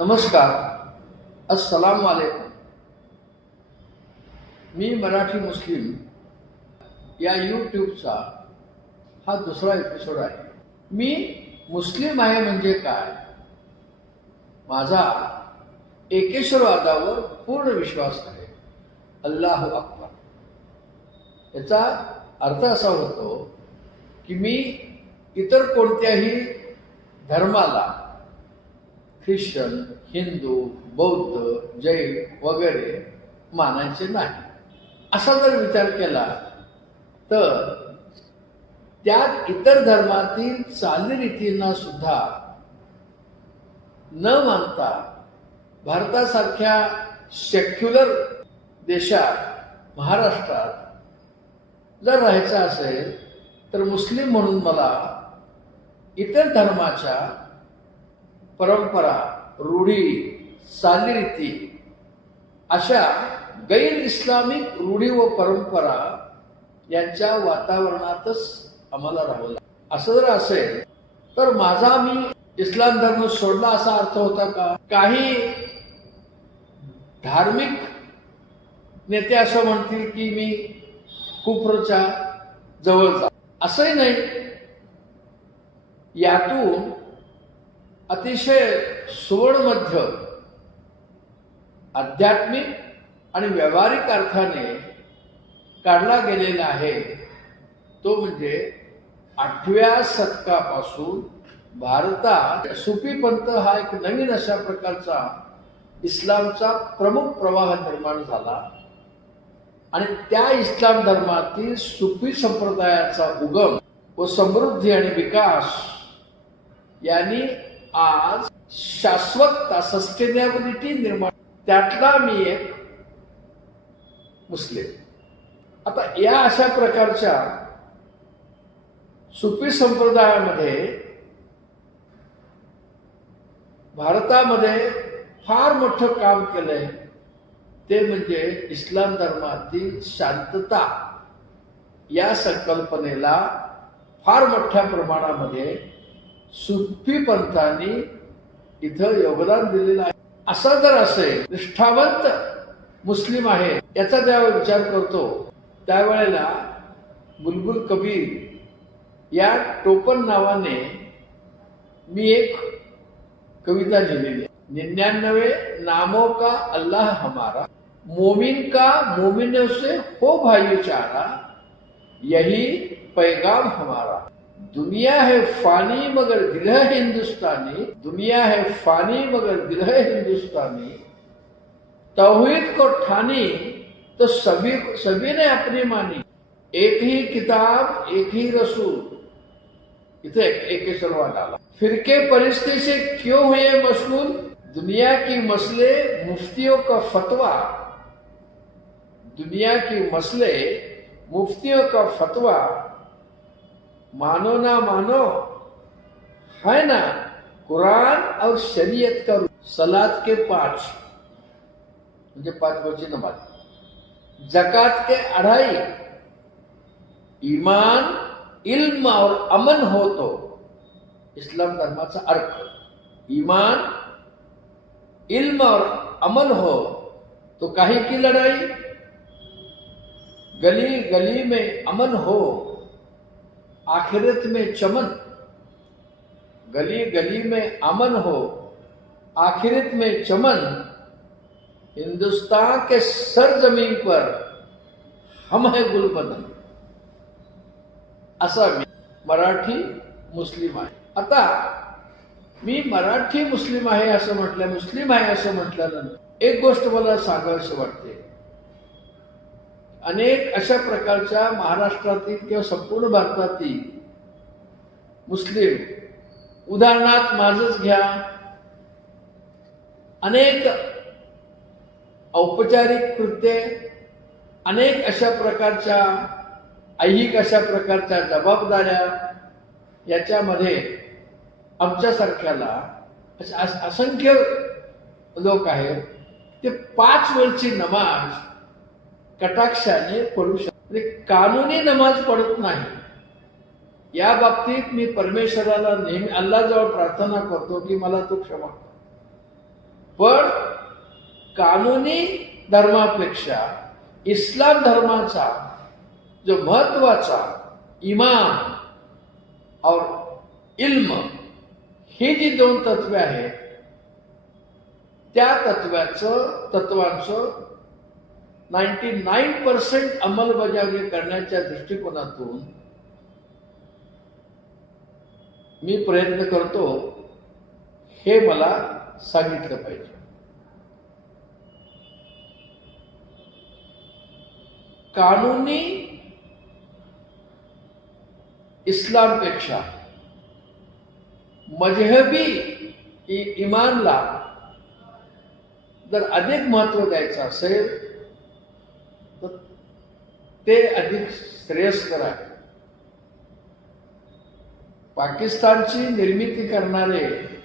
नमस्कार. अस्सलाम वालेकुम. मी मराठी मुस्लिम. या यूट्यूबचा हा दुसरा एपिसोड आहे. मी मुस्लिम आहे म्हणजे काय? माझा एकेश्वरवादावर पूर्ण विश्वास आहे. अल्लाह अकबर. याचा अर्थ असा होतो की मी इतर कोणत्याही धर्माला ख्रिश्चन हिंदू बौद्ध जैन वगैरे मानायचे नाही. असा जर विचार केला तर त्यात इतर धर्मातील चालीरीतींना सुद्धा न मानता भारतासारख्या सेक्युलर देशात महाराष्ट्रात जर राहायचं असेल तर मुस्लिम म्हणून मला इतर धर्माच्या परंपरा रूढी चालीरीती अशा गैर इस्लामिक रूढी व परंपरा यांच्या वातावरणातच आम्हाला राहावं लागतं असं जर असेल तर माझा मी इस्लाम धर्म सोडला असा अर्थ होता का? काही धार्मिक नेते असं म्हणतील की मी कुप्रच्या जवळ जा. असंही नाही. यातून अतिशय सुवर्णमध्य आध्यात्मिक आणि व्यावहारिक अर्थाने काढला गेलेला आहे. तो म्हणजे आठव्या शतकापासून भारतात सुफी पंथ हा एक नवीन अशा प्रकारचा इस्लामचा प्रमुख प्रवाह निर्माण झाला. आणि त्या इस्लाम धर्मातील सुफी संप्रदायाचा उगम व समृद्धी आणि विकास यांनी आज शाश्वतता सस्टेनेबिलिटी निर्माण त्यातला मी एक मुस्लिम. आता या अशा प्रकारच्या सुपी संप्रदायामध्ये भारतामध्ये फार मोठं काम केलंय. ते म्हणजे इस्लाम धर्मातील शांतता. या संकल्पनेला फार मोठ्या प्रमाणामध्ये सुप्पी पंथांनी इथं योगदान दिलेलं आहे. असा जर असेल निष्ठावंत मुस्लिम आहे याचा ज्यावेळी विचार करतो. त्यावेळेला बुलबुल कबीर या टोपण नावाने मी एक कविता लिहिलेली आहे. निन्यानवे नामो का अल्लाह हमारा मोमिन का मोमिन से हो भाईचारा यही पैगाम हमारा. दुनिया है फानी मगर दिल है हिंदुस्तानी। दुनिया है फानी मगर दिल है हिंदुस्तानी। तौहीद को ठानी तो सभी सभी ने अपनी मानी। एक ही किताब, एक ही रसूल। इथे एकेश्वरवाद आला फिरके परिस्थिति से क्यों हुए मशगूल? दुनिया की मसले, मुफ्तियों का फतवा। दुनिया की मसले, मुफ्तियों का फतवा मानो ना मानो, है ना? कुरान और शरीयत का सलाद के पाँच म्हणजे पाच वची नमाज़। जकात के अढ़ाई, ईमान, इल्म और अमन हो तो इस्लाम धर्माचा अर्थ ईमान, इल्म और अमल हो तो काहे की लड़ाई? गली गली में अमन हो आखिरत में चमन। गली गली में अमन हो आखिरत में चमन। हिंदुस्तान के सर जमीन पर हम है गुलबदन। असा मी मराठी मुस्लिम आहे। आता मी मराठी मुस्लिम आहे असं म्हटलं मुस्लिम आहे असं म्हटल्यानंतर एक गोष्ट मला सांगावीशी वाटते अनेक अशा प्रकारच्या महाराष्ट्रातील किंवा संपूर्ण भारतातील मुस्लिम उदाहरणार्थ माझच घ्या अनेक औपचारिक कृत्ये अनेक अशा प्रकारच्या ऐहिक अशा प्रकारच्या जबाबदाऱ्या याच्यामध्ये आमच्यासारख्याला अशा असंख्य लोक आहेत. ते पाच वेळची नमाज कटाक्षाने पडू शकतो म्हणजे कानूनी नमाज पडत नाही. या बाबतीत मी परमेश्वराला नेहमी अल्लाजवळ प्रार्थना करतो की मला तू क्षमा पण कानूनी धर्मापेक्षा इस्लाम धर्माचा जो महत्त्वाचा इमाम और इल्म ही जी दोन तत्वे आहेत त्या तत्वाचं तत्वांचं नाईन्टी नाईन पर्सेंट अंमलबजावणी करण्याच्या दृष्टिकोनातून मी प्रयत्न करतो हे मला सांगितलं पाहिजे. कानूनी इस्लामपेक्षा मजहबी इमानला जर अधिक महत्त्व द्यायचं असेल ते अधिक श्रेयस्कर आहे. पाकिस्तानची निर्मिती करणारे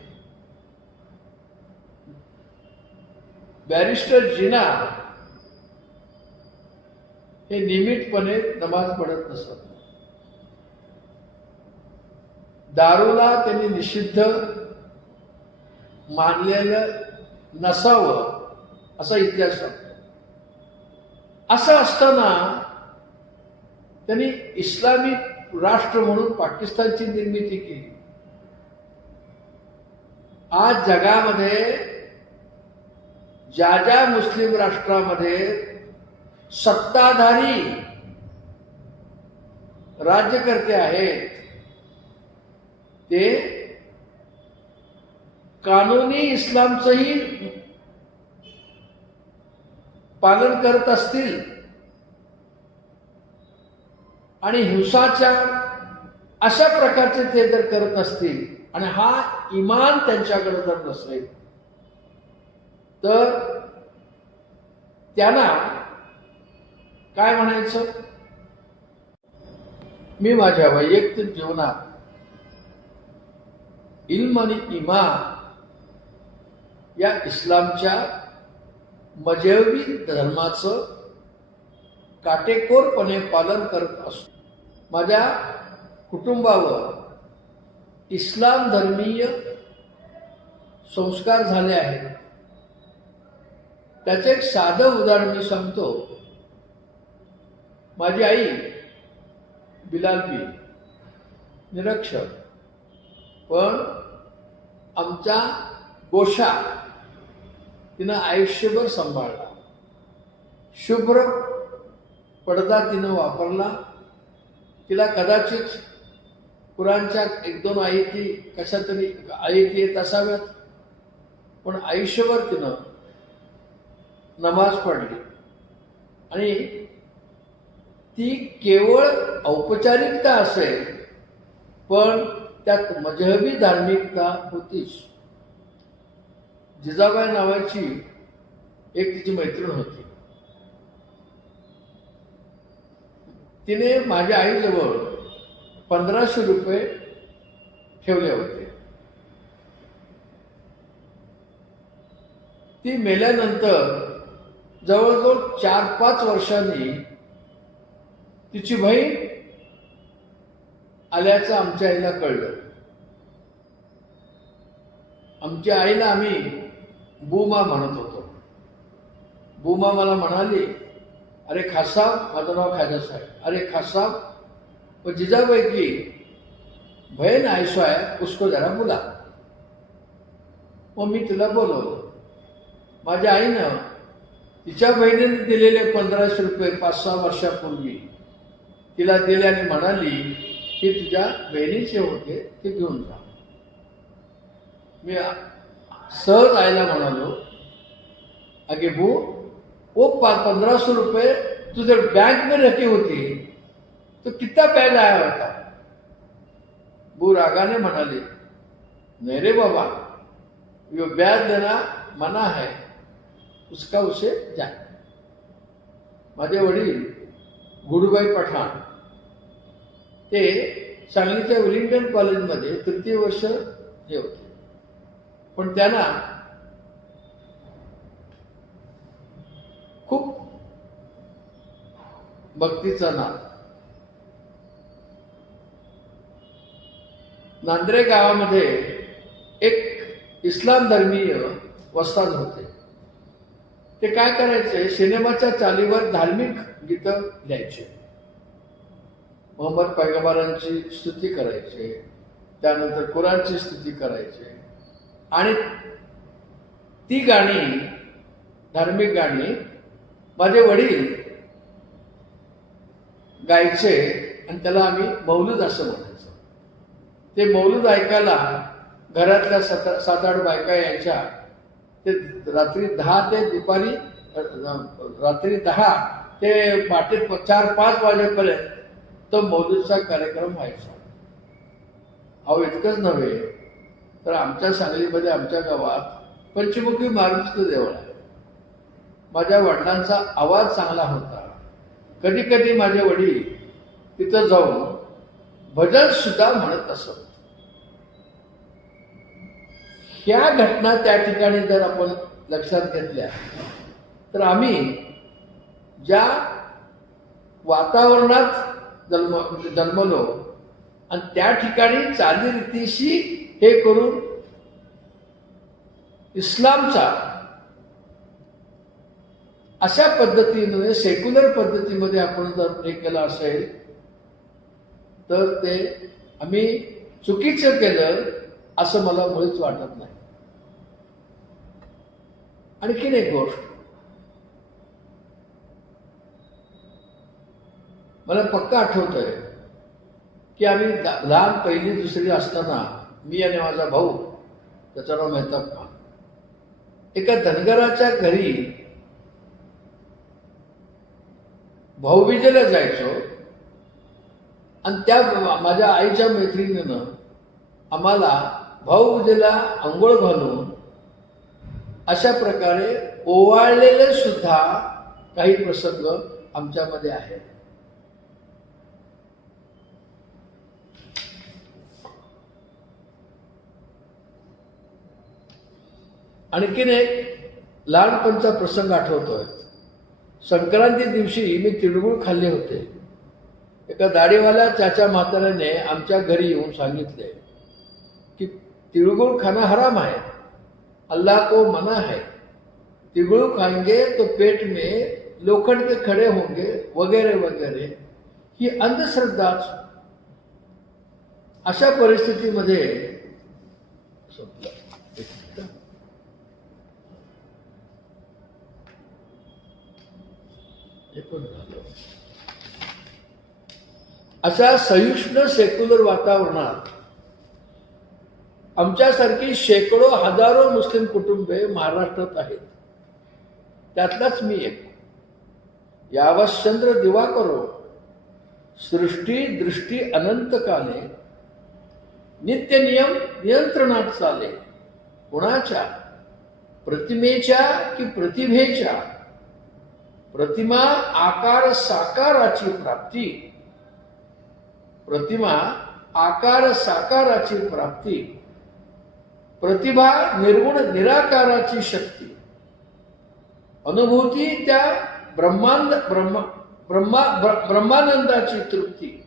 बॅरिस्टर जिना हे नियमितपणे नमाज पडत नसत. दारूला त्यांनी निषिद्ध मानलेलं नसावं असा इतिहास सांगतो. असं असताना त्यांनी इस्लामी राष्ट्र म्हणून पाकिस्तानची निर्मिती केली. आज जगामध्ये ज्या ज्या मुस्लिम राष्ट्रामध्ये सत्ताधारी राज्यकर्ते आहेत ते कानूनी इस्लामचंही पालन करत असतील. आणि हिंसाचार अशा प्रकारचे ते जर करत असतील आणि हा इमान त्यांच्याकडे जर नसेल तर त्यांना काय म्हणायचं? मी माझ्या वैयक्तिक जीवनात इल्म आणि इमान या इस्लामच्या मजवी धर्माचं काटेकोरपणे पालन करत असतो. माझ्या कुटुंबावर इस्लाम धर्मीय संस्कार झाले आहेत. त्याचं एक साधं उदाहरण मी सांगतो. माझी आई बिलालबी निरक्षर. पण आमचा गोशा तिनं आयुष्यभर सांभाळला. शुभ्र पडदा तिनं वापरला. तिला कदाचित कुराणच्या एक दोन आयती कशा तरी आयती येत असाव्यात. पण आयुष्यभर तिनं नमाज पडली आणि ती केवळ औपचारिकता असेल पण त्यात मजहबी धार्मिकता होतीच. जिजाबाई नावाची एक तिची मैत्रीण होती. तिने माझ्या आईजवळ पंधराशे रुपये ठेवले होते. ती मेल्यानंतर जवळजवळ चार पाच वर्षांनी तिची बहीण आल्याचं आमच्या आईला कळलं. आमच्या आईला आम्ही बुमा म्हणत होतो. बुमा मला म्हणाली अरे खासाब माझं नाव खाजा साहेब. अरे खासाब व जिजाबाई की बहन आयशो आहे उसको जरा बोला. मग मी तिला बोलवलं. माझ्या आईनं तिच्या बहिणीने दिलेले पंधराशे रुपये पाच सहा वर्षापूर्वी तिला दिले आणि म्हणाली की तुझ्या बहिणीचे होते ते घेऊन जा. मी सहज आईला म्हणालो अगे बू वो पंद्रह सौ रुपये जब बैंक में रखी होती तो कितना पैसा आया होता? बू रागाने म्हणाले नहीं रे बाबा यो ब्याज देना मना है उसका उसे जाए माझे वडील गुडूबाई पठाण ते सांगलीच्या विलिंग्टन कॉलेजमध्ये तृतीय वर्ष हे होते. पण त्यांना भक्तीचा नाव नांद्रे गावामध्ये एक इस्लाम धर्मीय वस्ताद होते. ते काय करायचे? सिनेमाच्या चालीवर धार्मिक गीतं लिहायचे. मोहम्मद पैगंबरांची स्तुती करायचे त्यानंतर कुराणची स्तुती करायचे. आणि ती गाणी धार्मिक गाणी माझे वडील गायचे आणि त्याला आम्ही मौलूद असं म्हणायचो. ते मौलूद ऐकायला घरातल्या सात सात आठ बायका यायच्या. ते रात्री दहा ते दुपारी रात्री दहा ते पाटे चार पाच वाजेपर्यंत तो मौलूदचा कार्यक्रम व्हायचा. अहो इतकंच नव्हे. तर आमच्या सांगलीमध्ये आमच्या गावात पंचमुखी मारुतीचं देवळ आहे माझ्या वडिलांचा आवाज चांगला होता. कधी कधी माझे वडील तिथं जाऊन भजन सुद्धा म्हणत असत. ह्या घटना त्या ठिकाणी जर आपण लक्षात घेतल्या तर आम्ही ज्या वातावरणात जन्म म्हणजे जन्मलो आणि त्या ठिकाणी चालीरीतीशी हे करून इस्लामचा अशा पद्धतीने सेक्युलर पद्धतीमध्ये आपण जर हे केलं असेल तर ते आम्ही चुकीचं केलं असं मला मुळीच वाटत नाही. आणखीन एक गोष्ट. मला पक्का आठवतंय की आम्ही लहान पहिली दुसरी असताना मी आणि माझा भाऊ त्याचं नाव मेहताप्पा एका धनगराच्या घरी भाऊबीजेला जायचो. आणि त्या माझ्या आईच्या मैत्रिणीनं आम्हाला भाऊबीजेला आंघोळ घालून अशा प्रकारे ओवाळलेले सुद्धा काही प्रसंग आमच्यामध्ये आहेत. आणखीन एक लहानपणचा प्रसंग आठवतोय. संक्रांती दिवशी मी तिळगुळ खाल्ले होते. एका दाढीवाल्या चाचा म्हाताऱ्याने आमच्या घरी येऊन सांगितले की तिळगुळ खाना हराम आहे. अल्लाह को मना है. तिळगुळ खाएंगे तो पेट में लोखंड के खड़े होंगे वगैरे वगैरे. ही अंधश्रद्धाच अशा परिस्थितीमध्ये संपलं. एक मिनिट. हे पण झालं. अशा सहिष्णू सेक्युलर वातावरणात आमच्यासारखी शेकडो हजारो मुस्लिम कुटुंबे महाराष्ट्रात आहेत. त्यातलाच मी एक. यावा चंद्र दिवा करो सृष्टी दृष्टी अनंत काले नित्य नियम नियंत्रणात चाले. कुणाच्या? प्रतिमेच्या की प्रतिभेच्या? प्रतिमा आकार साकाराची प्राप्ती. प्रतिमा आकार साकाराची प्राप्ती. प्रतिभा निर्गुण निराकाराची शक्ती. अनुभूती त्या ब्रह्मांड ब्रह्म ब्रह्मा ब्रह्मानंदाची तृप्ती.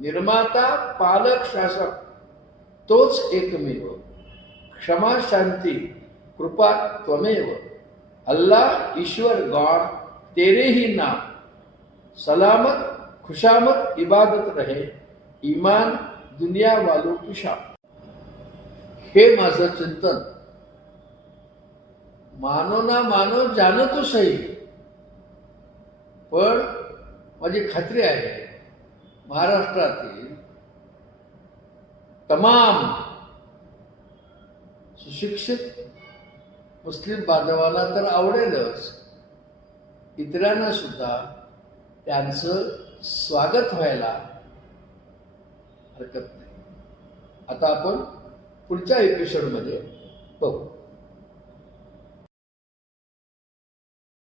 निर्माता पालक शासक तोच एकमेव. क्षमा शांती कृपा त्वमेव. अल्ला ईश्वर गॉड तेरे ही नाम सलामत खुशामत इबादत रहे. ईमान दुनिया वालों की हे माझं चिंतन. मानो ना मानो जानो तो सही. पण माझी खात्री आहे महाराष्ट्रातील तमाम सुशिक्षित मुस्लिम बांधवाला तर आवडेलच. इतरांना सुद्धा त्यांचं स्वागत व्हायला हरकत नाही. आता आपण पुढच्या एपिसोडमध्ये बघू.